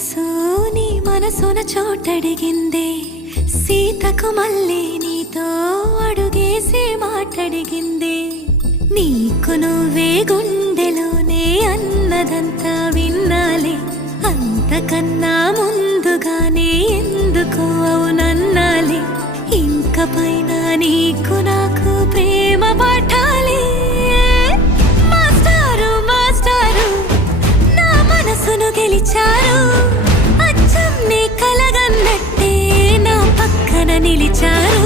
మనసు నీ మనసున చోటడిగిందే, సీతకు మళ్ళీ నీతో అడుగేసి మాటడిగిందే. నీకు నువ్వే గుండెలోనే అన్నదంతా విన్నాలే, అంతకన్నా ముందుగానే ఎందుకు అవునన్నాలే. ఇంక పైన నీకు నాకు ప్రేమ పాఠాలే. మాస్టారు మాస్టారు నా మనసును గెలిచారు, అచ్చం నీ కలగన్నట్టే నా పక్కన నిలిచారు.